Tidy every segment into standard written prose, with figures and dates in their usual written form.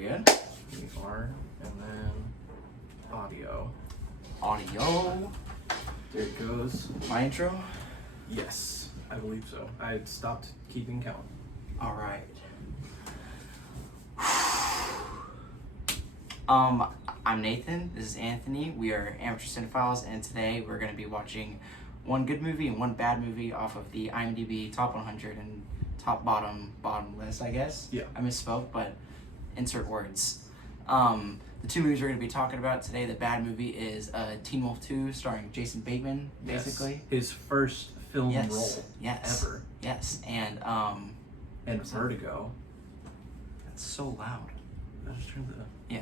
Period. We are, and then audio. Audio. There it goes. My intro. Yes, I believe so. I had stopped keeping count. All right. I'm Nathan. This is Anthony. We are Amateur Cinephiles, and today we're going to be watching one good movie and one bad movie off of the IMDb Top 100 and top bottom list, I guess. Yeah. I misspoke, but insert words. The two movies we're going to be talking about today, the bad movie is Teen Wolf 2, starring Jason Bateman, basically. Yes. His first film role ever. Yes, and Vertigo. That's so loud. I just turned the... Yeah,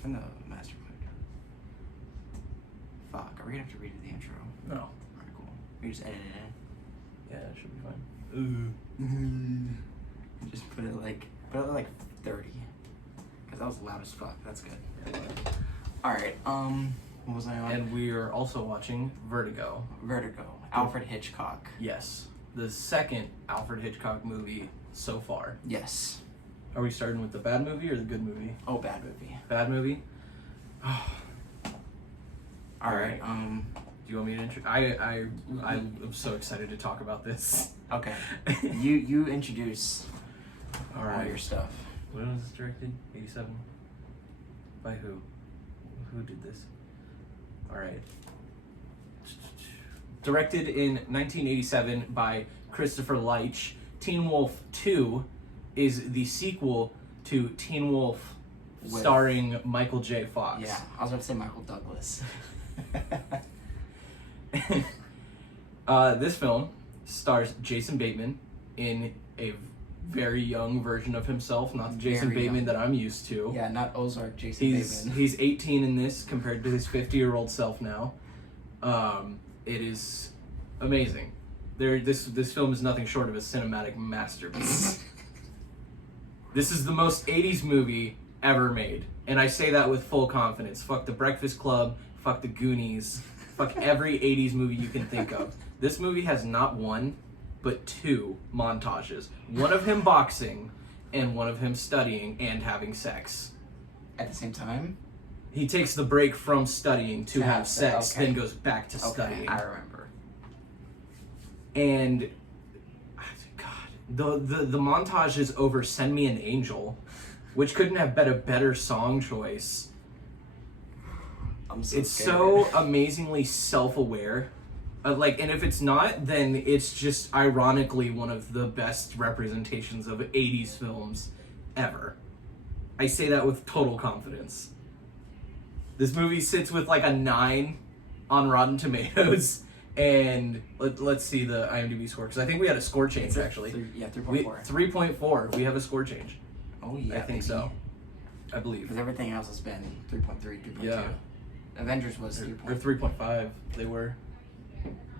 turn the master mode. Fuck, are we gonna have to redo the intro? No. Alright, cool. We just edit it Yeah, it should be fine. in. Just put it at like 30. Cause that was loud as fuck. That's good. Alright, what was I on? And we are also watching Vertigo. Vertigo. Alfred Hitchcock. Yes. The second Alfred Hitchcock movie so far. Yes. Are we starting with the bad movie or the good movie? Oh, bad movie. Bad movie? Alright, Do you want me to intro? I'm so excited to talk about this. okay. You introduce All all right. your stuff. When was this directed? 87? By who? Who did this? All right. Directed in 1987 by Christopher Leitch, Teen Wolf 2 is the sequel to Teen Wolf starring Michael J. Fox. Yeah, I was about to say Michael Douglas. This film stars Jason Bateman in a very young version of himself, not the Jason Very Bateman young. that I'm used to. Yeah, not Ozark Jason Bateman. He's 18 in this compared to his 50-year-old self now. It is amazing. This film is nothing short of a cinematic masterpiece. This is the most 80s movie ever made, and I say that with full confidence. Fuck The Breakfast Club, fuck The Goonies, fuck every 80s movie you can think of. This movie has not one, but two montages. One of him boxing, and one of him studying and having sex. At the same time? He takes the break from studying to have sex, okay. then goes back to studying. I remember. And God, the montage is over "Send Me an Angel," which couldn't have been a better song choice. I'm so It's scared. so amazingly self-aware. And if it's not, then it's just ironically one of the best representations of 80s films ever. I say that with total confidence. This movie sits with like a 9 on Rotten Tomatoes, and let's see the IMDb score, because I think we had a score change actually. 3.4. 3.4. We have a score change. Oh yeah, I think so. I believe. Because everything else has been 3.3, 3.2. Yeah. Avengers was Or 3.3. 3.5. They were.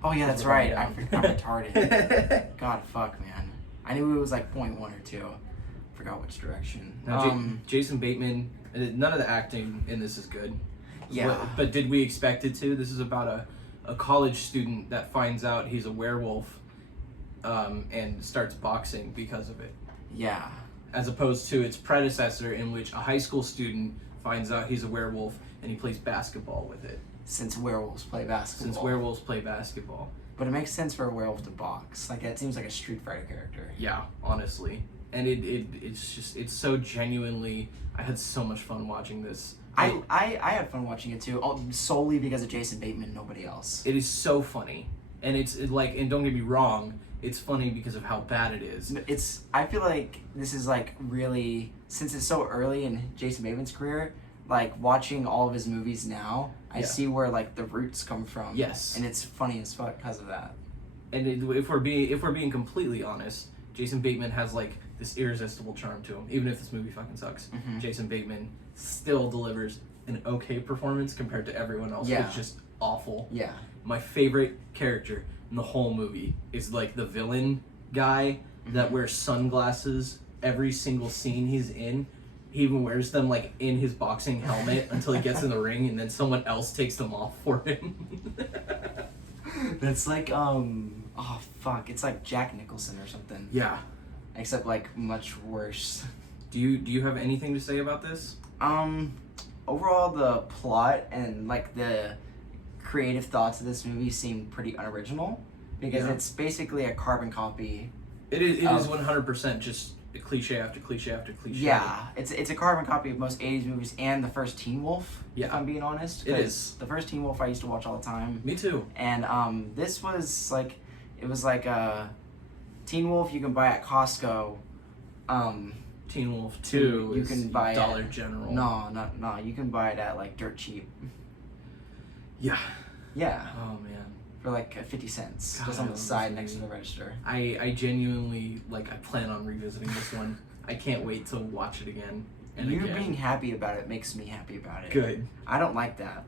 Oh yeah, that's We're right. going I'm down. retarded. God, fuck, man. I knew it was like 0.1 or 2. Forgot which direction. Now, Jason Bateman. None of the acting in this is good. Yeah. But did we expect it to? This is about a college student that finds out he's a werewolf, and starts boxing because of it. Yeah. As opposed to its predecessor, in which a high school student finds out he's a werewolf and he plays basketball with it. Since werewolves play basketball. Since werewolves play basketball. But it makes sense for a werewolf to box. Like, it seems like a Street Fighter character. Yeah, honestly. And it's so genuinely, I had so much fun watching this. I had fun watching it too, solely because of Jason Bateman, nobody else. It is so funny. And and don't get me wrong, it's funny because of how bad it is. I feel like this is like really, since it's so early in Jason Bateman's career, like watching all of his movies now, I see where like the roots come from. Yes. And it's funny as fuck because of that. And if we're being completely honest, Jason Bateman has like this irresistible charm to him. Even if this movie fucking sucks, Jason Bateman still delivers an okay performance compared to everyone else. Yeah. It's just awful. Yeah. My favorite character in the whole movie is like the villain guy that wears sunglasses every single scene he's in. He even wears them like in his boxing helmet until he gets in the ring, and then someone else takes them off for him. That's like oh fuck, it's like Jack Nicholson or something. Yeah. Except like much worse. Do you have anything to say about this? Overall, the plot and like the creative thoughts of this movie seem pretty unoriginal because Yeah. it's basically a carbon copy. It is 100% just cliche after cliche after cliche. Yeah, it's a carbon copy of most 80s movies and the first Teen Wolf, Yeah. if I'm being honest. It 'cause is. The first Teen Wolf I used to watch all the time. Me too. And this was like, it was like a Teen Wolf you can buy at Costco. Teen Wolf 2 you is can buy Dollar it. General. No, you can buy it at like dirt cheap. Yeah. Yeah, Oh man. for like 50 cents, God, just I on the love side this next to movie. the register. I genuinely I plan on revisiting this one. I can't wait to watch it again. And You again. being happy about it makes me happy about it. Good. I don't like that.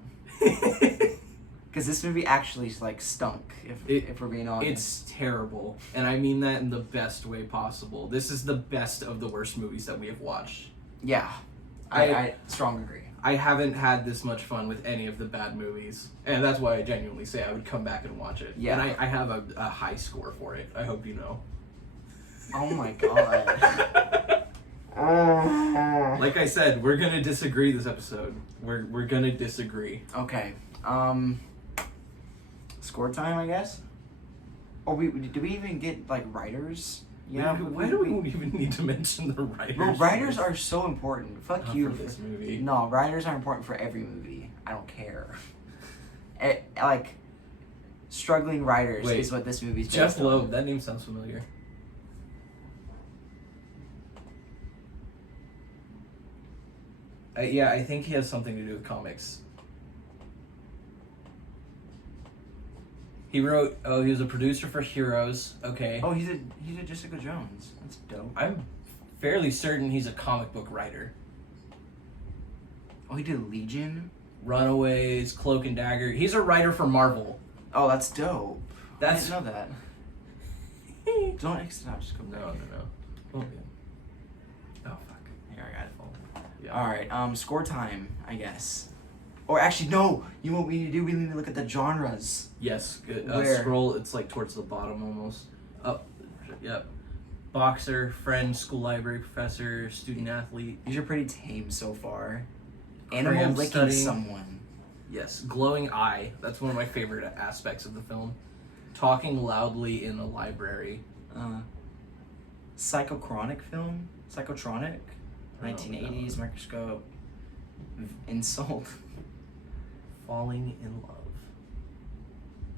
Because this movie actually like stunk, if we're being honest. It's terrible, and I mean that in the best way possible. This is the best of the worst movies that we have watched. Yeah, I strongly agree. I haven't had this much fun with any of the bad movies, and that's why I genuinely say I would come back and watch it. Yeah. And I have a high score for it. I hope you know. Oh my god. Like I said, we're gonna disagree this episode. We're gonna disagree. Okay. Score time, I guess. Or do we even get like writers? Why do we even need to mention the writers? Bro, writers are so important. Fuck Not you for this movie. No, writers are important for every movie. I don't care. Like struggling writers Wait, is what this movie's based Jeff on. Loeb. That name sounds familiar. Yeah, I think he has something to do with comics. He wrote. Oh, he was a producer for Heroes. Okay. Oh, he's a Jessica Jones. That's dope. I'm fairly certain he's a comic book writer. Oh, he did Legion. Runaways, Cloak and Dagger. He's a writer for Marvel. Oh, that's dope. That's I didn't know that. Don't exit out. Just go back. No. Oh, yeah. Oh fuck. Here, I got it. Yeah. All right. Score time, I guess. Or actually, no. You know what we need to do? We need to look at the genres. Yes. Good. Where? Scroll. It's like towards the bottom almost. Up. Yep. Boxer, friend, school library professor, student athlete. These are pretty tame so far. Animal Cram licking studying. someone. Yes. Glowing eye. That's one of my favorite aspects of the film. Talking loudly in a library. Psychochronic film. Psychotronic. 1980s microscope. Insult. Falling in love.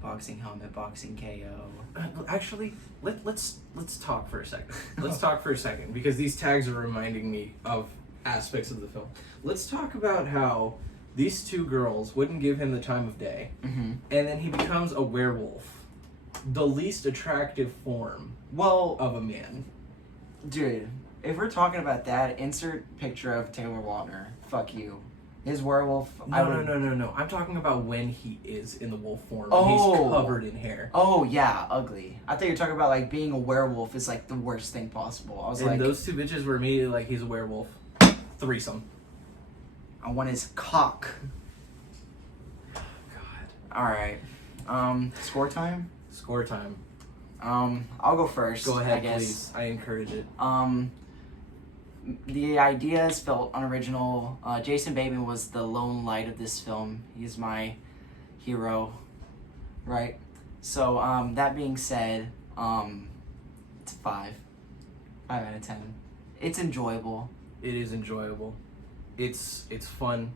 Boxing helmet. Boxing KO. Actually, let's talk for a second. Let's talk for a second because these tags are reminding me of aspects of the film. Let's talk about how these two girls wouldn't give him the time of day, Mm-hmm. and then he becomes a werewolf, the least attractive form Well, of a man. dude, if we're talking about that, insert picture of Taylor Lautner. Fuck you. His werewolf. No. I'm talking about when he is in the wolf form. And Oh. he's covered in hair. Oh yeah, ugly. I thought you were talking about like being a werewolf is like the worst thing possible. I was And like, those two bitches were immediately like, he's a werewolf. Threesome. I want his cock. God. All right. Score time. Score time. I'll go first. Go ahead, I guess. please. I encourage it. The ideas felt unoriginal. Jason Bateman was the lone light of this film. He's my hero, right? So, that being said, it's a 5 out of 10. It's enjoyable. It is enjoyable. It's fun.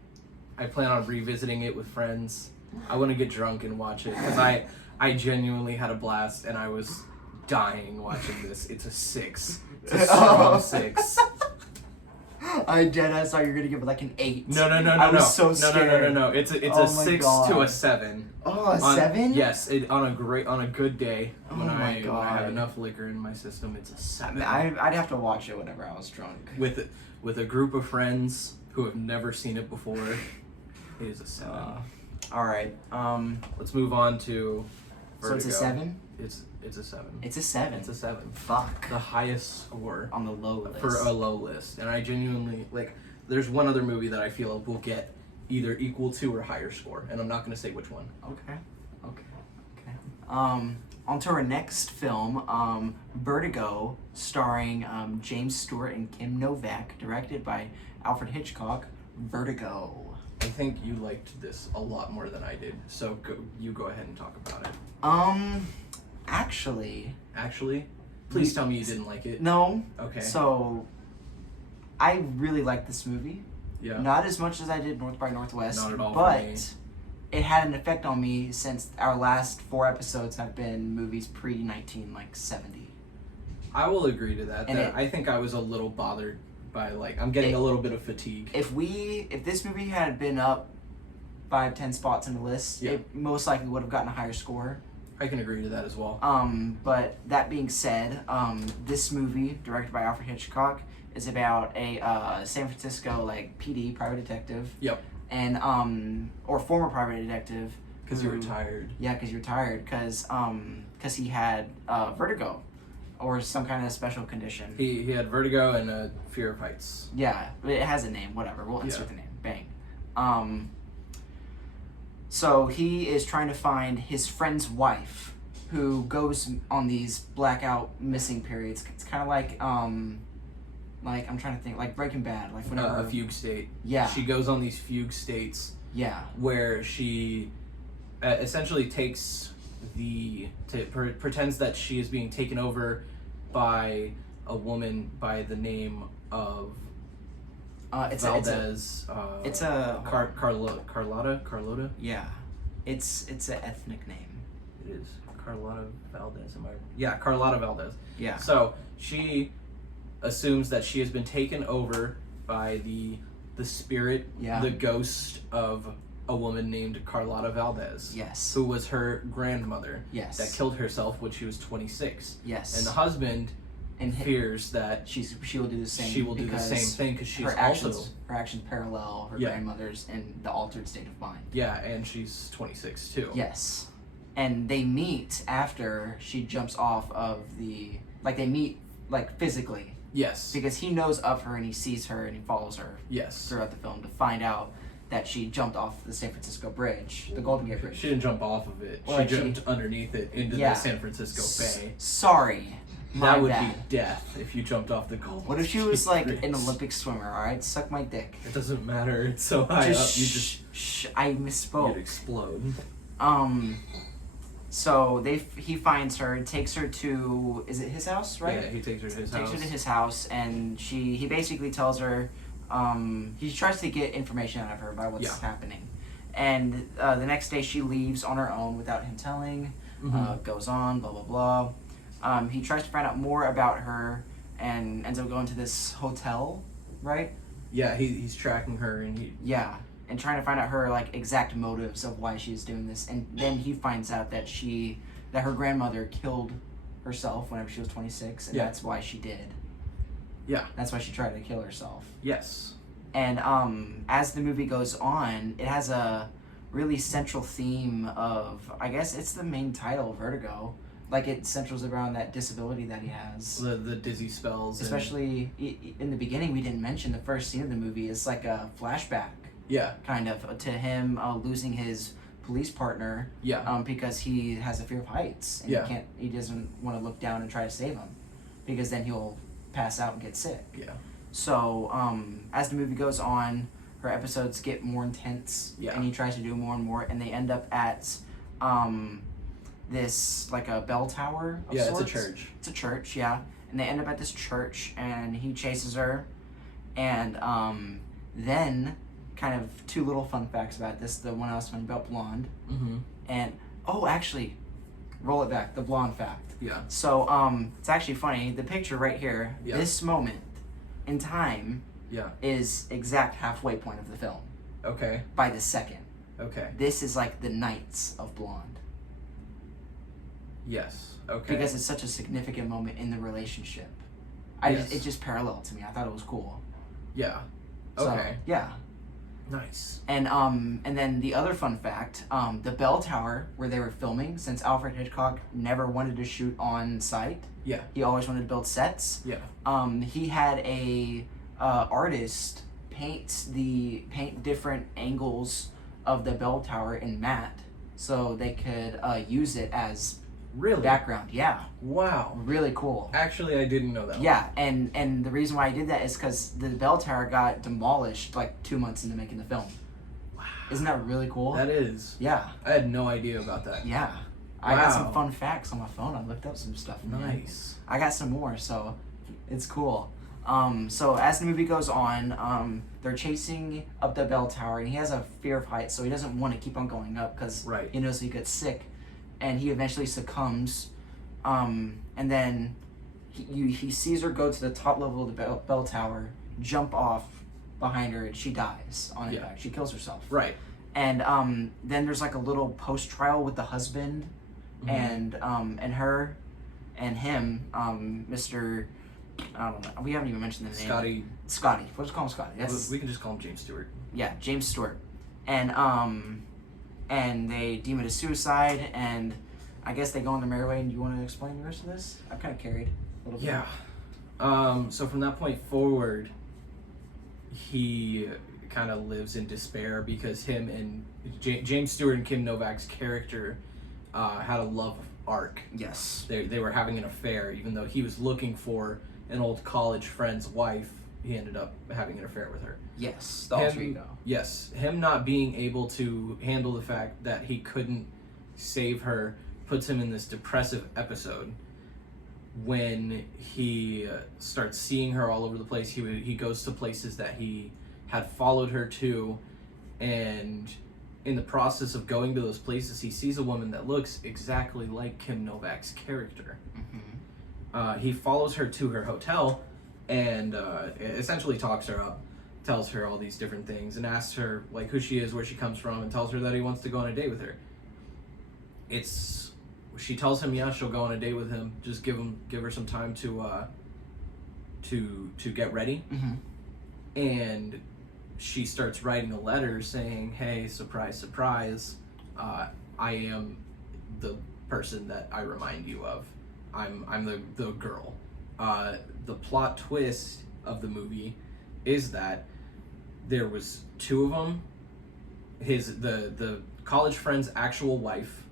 I plan on revisiting it with friends. I want to get drunk and watch it because I genuinely had a blast and I was dying watching this. It's a 6. It's a strong 6. I deadass thought you were gonna give it like an 8. No. I was so scared. No. It's Oh a my 6 God. to a 7. Oh, a On- 7? Yes, on a good day Oh when my I have God. enough liquor in my system, it's a 7. I'd have to watch it whenever I was drunk. With a group of friends who have never seen it before, it is a 7. All right. Let's move on to So Vertigo. it's a 7. It's a 7. It's a 7. It's a 7. Fuck. The highest score On the low list. for a low list, and I genuinely there's one other movie that I feel will get either equal to or higher score, and I'm not gonna say which one. Okay. On to our next film, Vertigo, starring James Stewart and Kim Novak, directed by Alfred Hitchcock. Vertigo. I think you liked this a lot more than I did, so you go ahead and talk about it. Actually, Please tell me you didn't like it. no. Okay. So, I really liked this movie. Yeah. Not as much as I did North by Northwest, Not at all for but me. it had an effect on me since our last 4 episodes have been movies pre-1970. I will agree to that. And I think I was a little bothered by I'm getting a little bit of fatigue. If this movie had been up 5-10 spots in the list, Yeah. it most likely would have gotten a higher score. I can agree to that as well. But that being said, this movie, directed by Alfred Hitchcock, is about a San Francisco PD private detective. Yep. And or former private detective. Because you were tired. Yeah, because you're tired. Because he had vertigo, or some kind of special condition. He had vertigo and a fear of heights. Yeah, it has a name. Whatever. We'll insert the name. Bang. So he is trying to find his friend's wife, who goes on these blackout missing periods. It's kind of like I'm trying to think, like Breaking Bad, like whenever A fugue state. Yeah. She goes on these fugue states Yeah. where she essentially takes pretends that she is being taken over by a woman by the name of Valdez. Carlotta. Yeah. It's an ethnic name. It is Carlotta Valdez. Yeah, Carlotta Valdez. Yeah. So she assumes that she has been taken over by the spirit, the ghost of a woman named Carlotta Valdez. Yes. Who was her grandmother. Yes. That killed herself when she was 26. Yes. And the husband fears that she will do the same. She will do the same thing because she's her actions parallel her grandmother's in the altered state of mind. Yeah, and she's 26 too. Yes. And they meet after she jumps off of the they meet physically. Yes. Because he knows of her and he sees her and he follows her. Yes. Throughout the film to find out that she jumped off the San Francisco Bridge, the Golden Gate Bridge. She didn't jump off of it. Well, she jumped underneath it into the San Francisco Bay. Sorry. That would be death if you jumped off the Golden Gate What if she was Bridge. an Olympic swimmer, alright? Suck my dick. It doesn't matter. It's so high up. I misspoke. You'd explode. So he finds her, takes her to, is it his house, right? Yeah, he takes her to his house. Takes her to his house, and he basically tells her, he tries to get information out of her about what's happening. And the next day she leaves on her own without him telling, goes on, blah, blah, blah. He tries to find out more about her and ends up going to this hotel, right? Yeah, he's tracking her and and trying to find out her exact motives of why she's doing this, and then he finds out that her grandmother killed herself whenever she was 26, and that's why she did. Yeah. That's why she tried to kill herself. Yes. And as the movie goes on, it has a really central theme of, I guess it's the main title, Vertigo. It centers around that disability that he has. The dizzy spells. Especially in the beginning, we didn't mention the first scene of the movie is like a flashback. Yeah. Kind of to him losing his police partner. Yeah. Because he has a fear of heights and he doesn't want to look down and try to save him, because then he'll pass out and get sick. Yeah. So as the movie goes on, her episodes get more intense. Yeah. And he tries to do more and more, and they end up at this a bell tower of sorts. It's a church. It's a church, yeah. And they end up at this church, and he chases her, and then kind of 2 little fun facts about this. The one I was talking about, blonde. Mm-hmm. And actually, roll it back. The blonde fact. Yeah. So it's actually funny. The picture right here. Yeah. This moment in time. Yeah. Is exact halfway point of the film. Okay. By the second. Okay. This is the Knights of Blonde. Yes. Okay. Because it's such a significant moment in the relationship. It just paralleled to me. I thought it was cool. Yeah. So, Okay. Yeah. Nice. And then the other fun fact, the bell tower where they were filming, since Alfred Hitchcock never wanted to shoot on site. Yeah. He always wanted to build sets. Yeah. He had a artist paint different angles of the bell tower in matte, so they could use it as Really? background. Yeah, Wow. really cool. Actually, I didn't know that. Yeah, and the reason why I did that is because the bell tower got demolished like 2 months into making the film. Wow. Isn't that really cool? That is. Yeah, I had no idea about that. yeah. I got Wow. some fun facts on my phone. I looked up some stuff. Man. Nice. I got some more, so it's cool. So as the movie goes on, they're chasing up the bell tower, and he has a fear of heights, so he doesn't want to keep on going up because Right. he knows he gets sick, and he eventually succumbs. And then he sees her go to the top level of the bell tower, jump off behind her, and she dies on impact. She kills herself. Right. And then there's like a little post trial with the husband, and her, and him, Mr. I don't know. We haven't even mentioned the name. Scotty. We'll just call him Scotty. That's We can just call him James Stewart. yeah, James Stewart. And they deem it a suicide, and I guess they go on their merry way. And you want to explain the rest of this? I'm kind of carried a little bit. Yeah. So from that point forward, he kind of lives in despair because him and James Stewart and Kim Novak's character had a love arc. Yes. They were having an affair, even though he was looking for an old college friend's wife. He ended up having an affair with her. Yes. The alter ego. Yes, him not being able to handle the fact that he couldn't save her puts him in this depressive episode. When he starts seeing her all over the place, he goes to places that he had followed her to, and in the process of going to those places, he sees a woman that looks exactly like Kim Novak's character. He follows her to her hotel and essentially talks her up, tells her all these different things, and asks her like who she is, where she comes from, and tells her that he wants to go on a date with her. She tells him, yeah, she'll go on a date with him. Just give her some time to get ready. And she starts writing a letter saying, hey, surprise, surprise, I am the person that I remind you of. I'm the girl. The plot twist of the movie is that there was two of them. The college friend's actual wife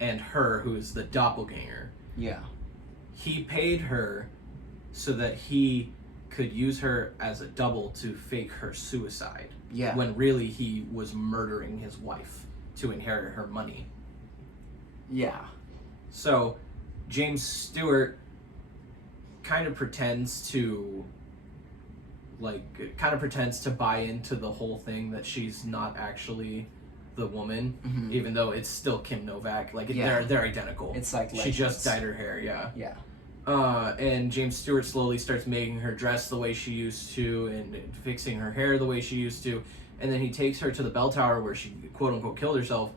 and her, who is the doppelganger. Yeah. He paid her so that he could use her as a double to fake her suicide. Yeah. When really he was murdering his wife to inherit her money. Yeah. So James Stewart kind of pretends to buy into the whole thing that she's not actually the woman, even though it's still Kim Novak. They're identical. It's like she just dyed her hair. Yeah. Yeah. And James Stewart slowly starts making her dress the way she used to and fixing her hair the way she used to, and then he takes her to the bell tower where she quote unquote killed herself.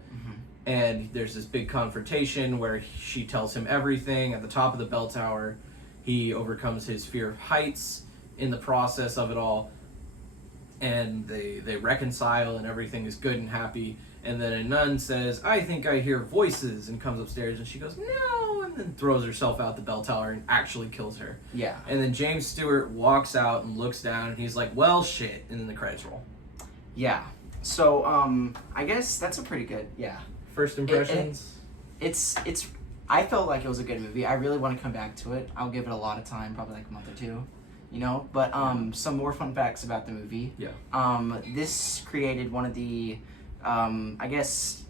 And there's this big confrontation where she tells him everything at the top of the bell tower. He overcomes his fear of heights in the process of it all, and they reconcile and everything is good and happy. And then a nun says, I think I hear voices, and comes upstairs, and she goes, no, and then throws herself out the bell tower and actually kills her. Yeah. And then James Stewart walks out and looks down, and he's like, well, shit, and then the credits roll. Yeah. So, I guess that's a pretty good, yeah. First impressions? It's I felt like it was a good movie. I really want to come back to it. I'll give it a lot of time, probably like a month or two, you know? But some more fun facts about the movie. Yeah. This created one of the, I guess,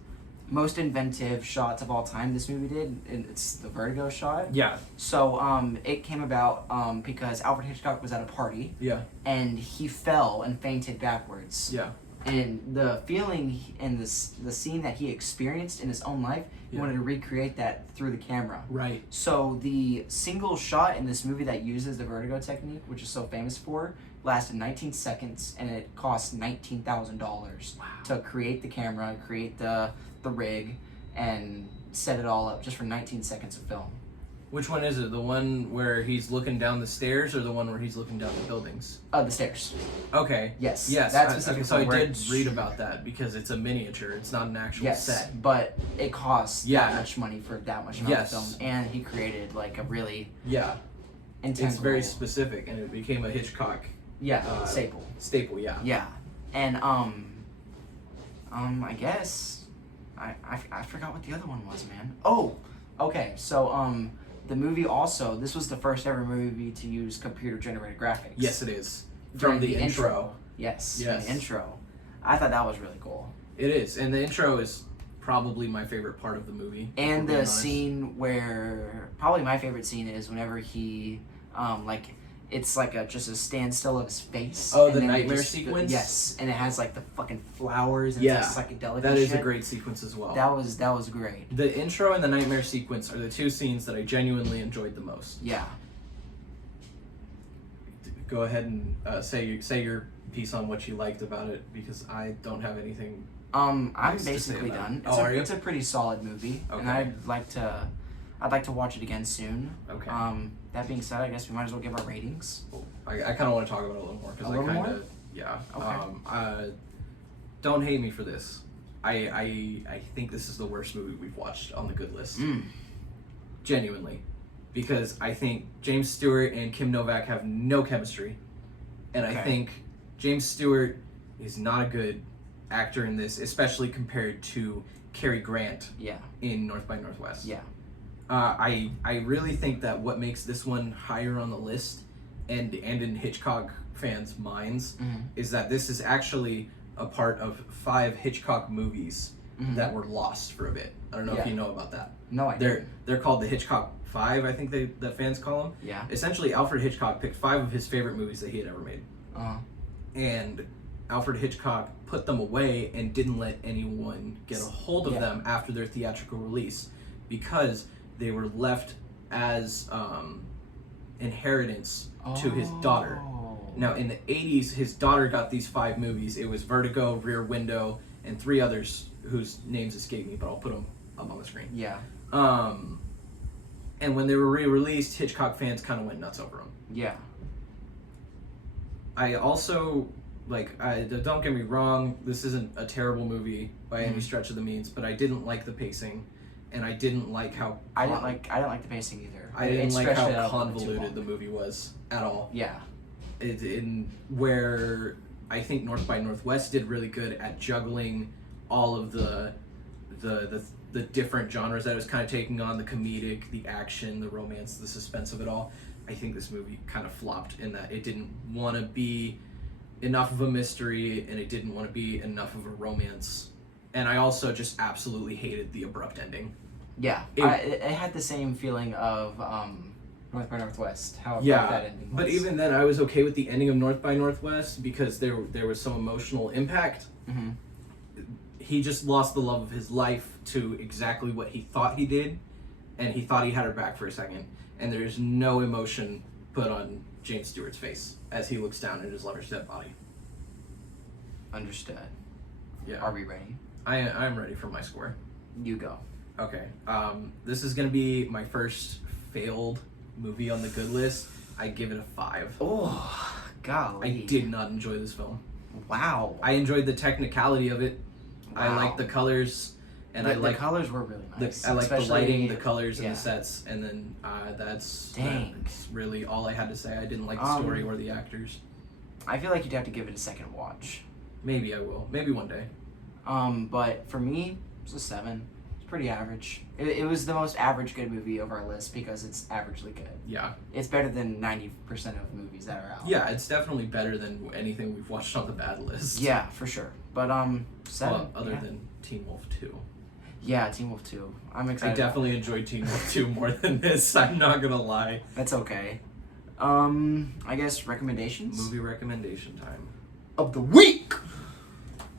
most inventive shots of all time this movie did, and it's the vertigo shot. Yeah. So it came about because Alfred Hitchcock was at a party. Yeah. And he fell and fainted backwards. Yeah. And the feeling and the scene that he experienced in his own life, he wanted to recreate that through the camera. Right. So the single shot in this movie that uses the vertigo technique, which is so famous for, lasted 19 seconds, and it cost $19,000 to create the camera, create the rig, and set it all up just for 19 seconds of film. Which one is it? The one where he's looking down the stairs, or the one where he's looking down the buildings? The stairs. Okay. Yes. Yes. That specific so I one did read about that because it's a miniature. It's not an actual set. But it costs that much money for that much amount of film, and he created like a really intense. It's very specific, and it became a Hitchcock. Staple. Staple. Yeah. Yeah, and I guess I forgot what the other one was, man. Oh, Okay, so the movie also, this was the first ever movie to use computer generated graphics. Yes, it is. During From the intro. Yes. Yes. The intro. I thought that was really cool. It is, and the intro is probably my favorite part of the movie. And if we're being the honest. scene where probably my favorite scene is whenever he it's like just a standstill of his face. Oh, and the then nightmare just- sequence? Yes, and it has like the fucking flowers and Yeah, it's like psychedelic. That and is shit. a great sequence as well. That was great. The intro and the nightmare sequence are the two scenes that I genuinely enjoyed the most. Yeah. Go ahead and say your piece on what you liked about it, because I don't have anything. I'm Nice to say basically about done. it. Oh, are you? It's a pretty solid movie, and Okay. I'd like to watch it again soon. Okay. That being said, I guess we might as well give our ratings. I kind of want to talk about it a little more because A I little kind more? of yeah. Okay. Don't hate me for this. I think this is the worst movie we've watched on the good list. Genuinely, because I think James Stewart and Kim Novak have no chemistry, and I Okay. think James Stewart is not a good actor in this, especially compared to Cary Grant Yeah. in North by Northwest. Yeah. I really think that what makes this one higher on the list, and in Hitchcock fans' minds, is that this is actually a part of 5 Hitchcock movies that were lost for a bit. I don't know if Yeah. you know about that. No idea. They're called the Hitchcock 5, I think the fans call them. Yeah. Essentially, Alfred Hitchcock picked 5 of his favorite movies that he had ever made, Uh-huh. and Alfred Hitchcock put them away and didn't let anyone get a hold of Yeah. them after their theatrical release, because they were left as inheritance to his daughter. Oh. Now, in the 80s, his daughter got these 5 movies. It was Vertigo, Rear Window, and 3 others whose names escape me, but I'll put them up on the screen. Yeah. And when they were re-released, Hitchcock fans kind of went nuts over them. Yeah. I also, don't get me wrong, this isn't a terrible movie by any stretch of the means, but I didn't like the pacing, and I didn't like how... I didn't like the pacing either. I It didn't like stretched it how out a little bit too convoluted the long. movie was at all. Yeah. Where I think North by Northwest did really good at juggling all of the different genres that it was kind of taking on, the comedic, the action, the romance, the suspense of it all. I think this movie kind of flopped in that it didn't want to be enough of a mystery, and it didn't want to be enough of a romance. And I also just absolutely hated the abrupt ending. Yeah. It had the same feeling of North by Northwest. How abrupt that ending was. But even then, I was okay with the ending of North by Northwest because there was some emotional impact. Mm-hmm. He just lost the love of his life to exactly what he thought he did, and he thought he had her back for a second. And there's no emotion put on James Stewart's face as he looks down at his lover's dead body. Understood. Yeah. Are we ready? I'm ready for my score. You go. Okay. This is gonna be my first failed movie on the good list. I give it a 5. Oh, golly. I did not enjoy this film. Wow. I enjoyed the technicality of it. I Wow. like the colors, and I the like colors were really nice. I like the especially- lighting, the colors, and yeah. the sets. And then that's really all I had to say. I didn't like the story or the actors. I feel like you'd have to give it a second watch. Maybe I will. Maybe one day. But for me, it's a 7. It's pretty average. It was the most average good movie of our list because it's averagely good. Yeah. It's better than 90% of movies that are out. Yeah, it's definitely better than anything we've watched on the bad list. Yeah, for sure. But 7. Well, other yeah. than Teen Wolf 2. Yeah, Teen Wolf 2. I'm I excited. definitely enjoyed Teen Wolf 2 more than this. I'm not gonna lie. That's okay. I guess recommendations Movie recommendation time. of the week.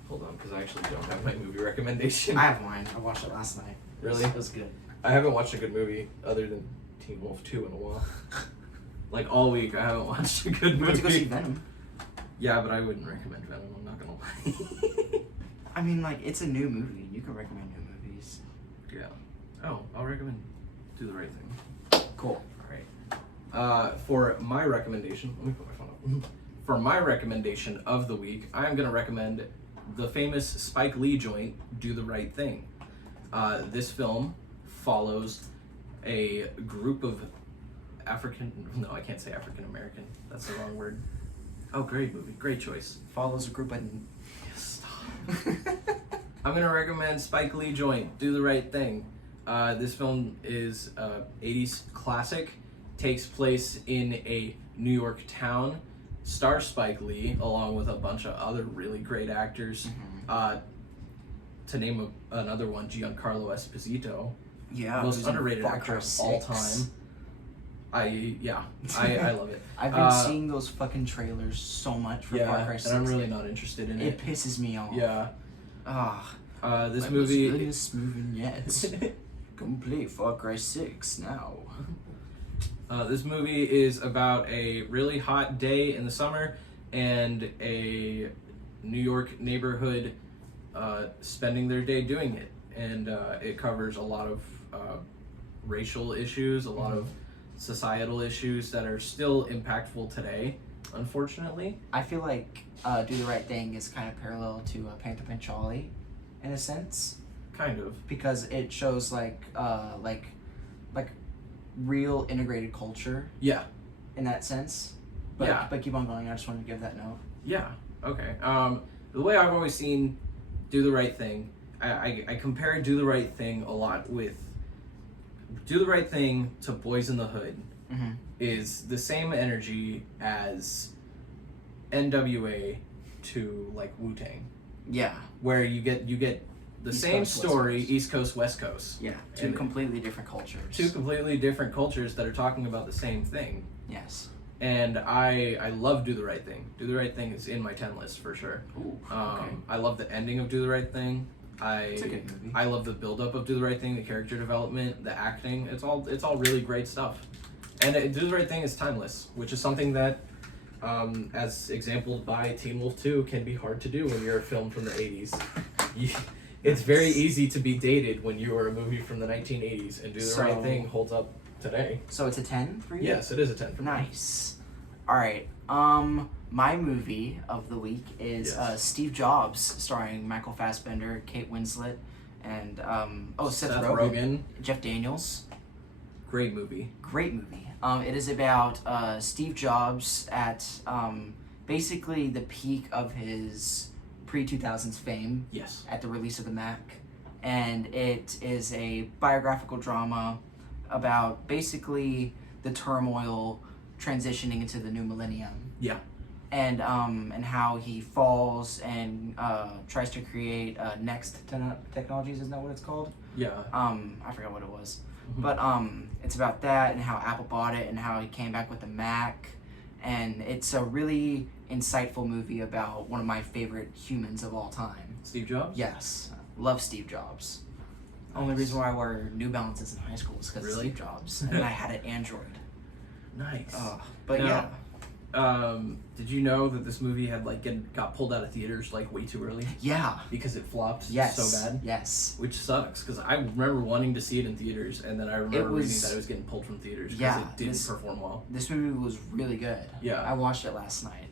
Hold on, because I actually don't have my movie recommendation. I have mine. I watched it last night. Really? It was good. I haven't watched a good movie other than Teen Wolf 2 in a while. Like all week, I haven't watched a good We went to go see movie. Venom. Yeah, but I wouldn't recommend Venom. I'm not gonna lie. I mean, like, it's a new movie. You can recommend new movies. Yeah. Oh, I'll recommend Do the Right Thing. Cool. All right. For my recommendation, let me put my phone up. For my recommendation of the week, I'm gonna recommend the famous Spike Lee joint, Do the Right Thing. This film follows a group of I can't say African American. That's the wrong word. Oh, great movie. Great choice. Follows a group of... Stop. I'm gonna recommend Spike Lee joint, Do the Right Thing. This film is a 80s classic, takes place in a New York town, stars Spike Lee along with a bunch of other really great actors. To name another one, Giancarlo Esposito, Yeah, most who's in underrated Far actor Cry of all 6. time. I love it. I've been seeing those fucking trailers so much for Far Cry 6. And I'm really not interested in It it. pisses me off. Yeah. This My movie. most moving yet. Come play Far Cry 6 now. This movie is about a really hot day in the summer and a New York neighborhood spending their day doing it. And it covers a lot of racial issues, a lot of societal issues that are still impactful today, unfortunately. I feel like Do the Right Thing is kind of parallel to Panther Panchali in a sense. Kind of. Because it shows like real integrated culture Yeah. in that sense. But, Yeah. but keep on going. I just wanted to give that note. Yeah. Okay. The way I've always seen Do the Right Thing, I compare Do the Right Thing a lot with Do the Right Thing to Boys in the Hood. Mm-hmm. Is the same energy as NWA to like Wu-Tang, Yeah. where you get the East same Coast, West story, Coast. East Coast, West Coast. Yeah. Two And completely different cultures. two completely different cultures that are talking about the same thing. Yes. And I love Do the Right Thing. Do the Right Thing is in my 10 list for sure. Ooh, okay. I love the ending of Do the Right Thing. It's a good movie. I love the build-up of Do the Right Thing, the character development, the acting. It's all really great stuff. And Do the Right Thing is timeless, which is something that, as exampled by Teen Wolf 2, can be hard to do when you're a film from the 80s. It's very easy to be dated when you are a movie from the 1980s, and Do the Right Thing holds up today. So it's a 10 for you? Yes, it is a 10 for me. Nice. All right. My movie of the week is Yes. Steve Jobs, starring Michael Fassbender, Kate Winslet, and Seth Rogen, Rogen. Jeff Daniels. Great movie. Great movie. It is about Steve Jobs at basically the peak of his pre-2000s fame Yes. at the release of the Mac, and it is a biographical drama about basically the turmoil transitioning into the new millennium. Yeah. And how he falls and tries to create Next Technologies, isn't that what it's called? Yeah. I forgot what it was. Mhm. But it's about that and how Apple bought it and how he came back with the Mac. And it's a really insightful movie about one of my favorite humans of all time. Steve Jobs? Yes, love Steve Jobs. Only reason why I wore New Balances in high school was because of Really? Steve Jobs. And I had an Android. Nice. But Now, yeah. Did you know that this movie had got pulled out of theaters like way too early Yeah. because it flopped Yes. so bad? Yes. Which sucks because I remember wanting to see it in theaters, and then I remember was- reading that it was getting pulled from theaters because Yeah, it didn't this- perform well. This movie was really good. Yeah. I watched it last night.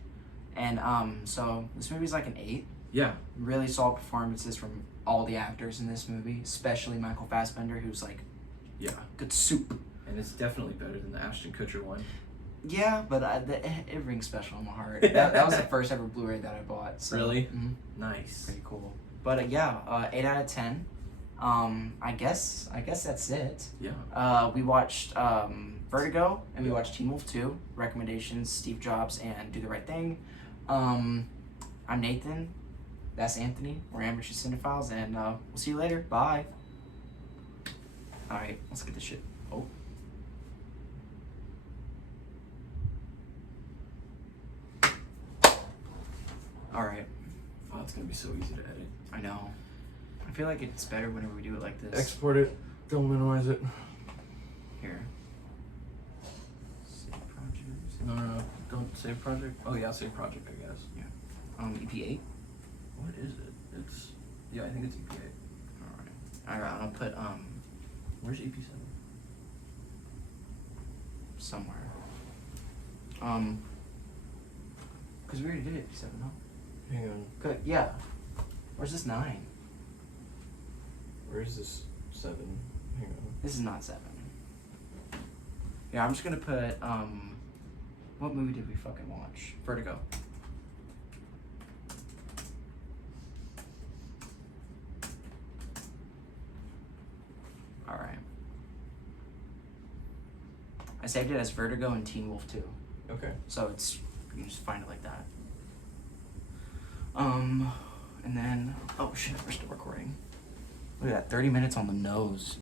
And so this movie's like an 8. Yeah. Really solid performances from all the actors in this movie, especially Michael Fassbender, who's like Yeah. good soup. And it's definitely better than the Ashton Kutcher one. Yeah, but it rings special in my heart. That was the first ever Blu-ray that I bought. So, Really? mhm, Nice. pretty cool. But 8 out of 10. I guess that's it. Yeah. We watched Vertigo and we watched Teen Wolf 2. Recommendations: Steve Jobs and Do the Right Thing. I'm Nathan. That's Anthony. We're Amateur Cinephiles, and we'll see you later. Bye. All right, let's get this shit. Oh. All right. Oh, it's gonna be so easy to edit. I know. I feel like it's better whenever we do it like this. Export it. Don't minimize it. Here. Save projects. No. Don't save project. Oh yeah, save project. I guess. EP8. What is it? I think it's EP8. All right. I'll put Where's EP7? somewhere. Cause we already did it. EP7, no? Hang on. Good. Yeah. Where's this 9? Where is this 7? Hang on. This is not 7. Yeah, I'm just gonna put what movie did we fucking watch? Vertigo. All right. I saved it as Vertigo and Teen Wolf 2. Okay. So it's, you can just find it like that. And then, oh shit, we're still recording. Look at that, 30 minutes on the nose.